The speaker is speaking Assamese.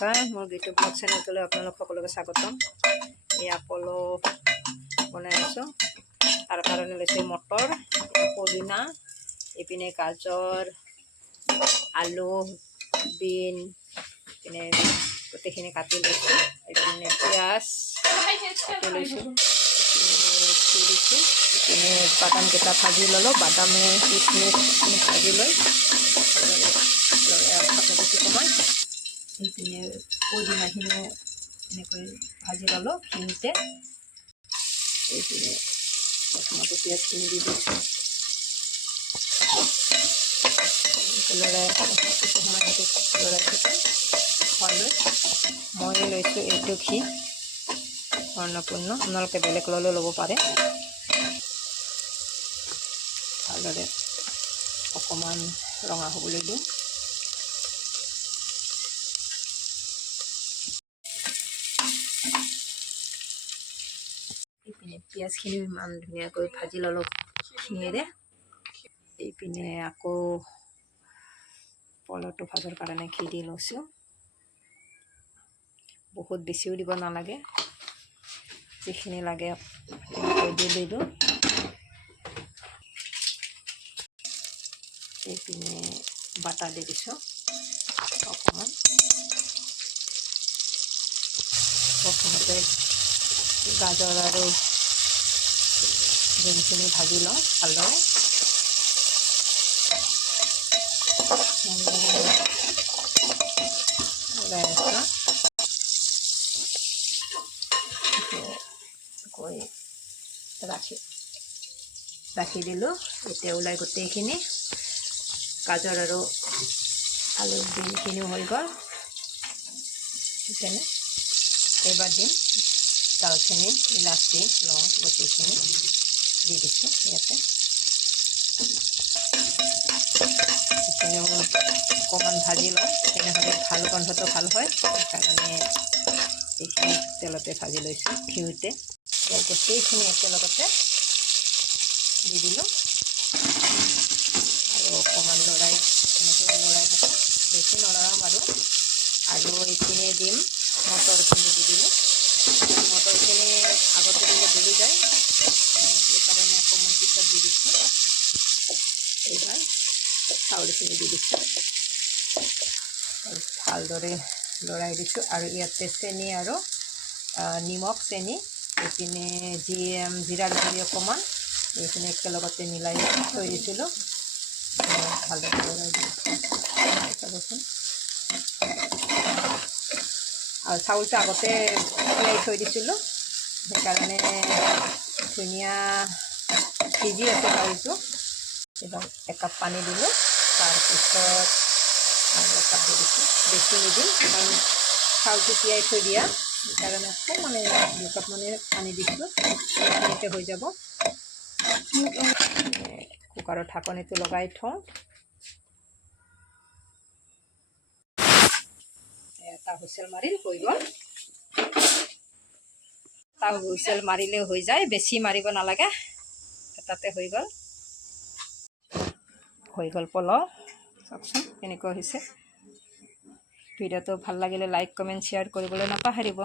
নমস্কাৰ, মোৰ ইউটিউব ব্লগ চেনেলটোলৈ আপোনালোক সকলোকে স্বাগতম। এয়া পলো বনাই আছোঁ। তাৰ কাৰণে লৈছোঁ মটৰ, পদিনা, এইপিনে গাজৰ, আলু, বিন, এইপিনে গোটেইখিনি কাটি লৈছোঁ। এইপিনে পিঁয়াজ কাটি লৈছোঁ, দিছোঁ। এইপিনে বাদামকেইটা ভাজি ল'লোঁ। বাদামে কিচমিচ ভাজি লৈ কমাই এইপিনে পদিনাখিনিও এনেকৈ ভাজি ল'লোঁ ঘিউতে। এইপিনে প্ৰথমতে পিঁয়াজখিনি দি দিছোঁ। লৰাই মই লৈছোঁ এইটো ঘি অন্নপূৰ্ণ, আপোনালোকে বেলেগ ল'লেও ল'ব পাৰে। ভালদৰে অকণমান ৰঙা হ'বলৈ দিওঁ। এইপিনে পিঁয়াজখিনি ইমান ধুনীয়াকৈ ভাজি ল'লোঁ ঘিউৰে। এইপিনে আকৌ পলটো ভাজাৰ কাৰণে ঘি দি লৈছোঁ। বহুত বেছিও দিব নালাগে, যিখিনি লাগে দি দিলোঁ। এইপিনে বাটা দি দিছোঁ অকণমান। প্ৰথমতে গাজৰ আৰু যোনখিনি ভাজি লওঁ ভালদৰে। ৰাখি দিলোঁ। এতিয়া ওলাই গোটেইখিনি গাজৰ আৰু আলু বিনখিনিও হৈ গ'ল। সেইকাৰণে এইবাৰ দিম দালচেনি, ইলাচি, লং গোটেইখিনি দি দিছোঁ ইয়াতে। সেইখিনিও অকণমান ভাজি লওঁ, তেনেহ'লে ভাল গোন্ধটো ভাল হয়। সেইকাৰণে এইখিনি তেলতে ভাজি লৈছোঁ ঘিউতে। গোটেইখিনি একেলগতে দি দিলোঁ আৰু অকণমান লৰাই থাকোঁ। বেছি নলৰাম আৰু এইখিনি দিম মটৰখিনি দি দিলোঁ। মটৰখিনি আগতে দিলে গলি যায়, সেইকাৰণে অকণমান পিছত দি দিছোঁ। এইবাৰ চাউলখিনি দি দিছোঁ আৰু ভালদৰে লৰাই দিছোঁ। আৰু ইয়াতে চেনি আৰু নিমখ, চেনি, এইপিনে জিৰাৰ গুড়ি অকণমান, এইখিনি একেলগতে মিলাই থৈ দিছিলোঁ। ভালদৰে লৰাই দিছোঁ চাবচোন। আৰু চাউলটো আগতে তিয়াই থৈ দিছিলোঁ, সেইকাৰণে ধুনীয়া ভিজি আছে চাউলটো। এইবাৰ একাপ পানী দিলোঁ, তাৰপিছত আৰু একাপ দি দিছোঁ। বেছি নিদিম কাৰণ চাউলটো তিয়াই থৈ দিয়া, সেইকাৰণে অকণমান দুকাপ মানে পানী দিছোঁ। সেইখিনিতে হৈ যাব। কুকাৰৰ ঢাকনিটো লগাই থওঁ। এটা হুইচেল মাৰি হৈ গ'ল। এটা হুইচেল মাৰিলে হৈ যায়, বেছি মাৰিব নালাগে। এটাতে হৈ গ'ল পোলাও। চাওকচোন কেনেকুৱা হৈছে। ভিডিঅ'টো ভাল লাগিলে লাইক, কমেণ্ট, শ্বেয়াৰ কৰিবলৈ নাপাহৰিব।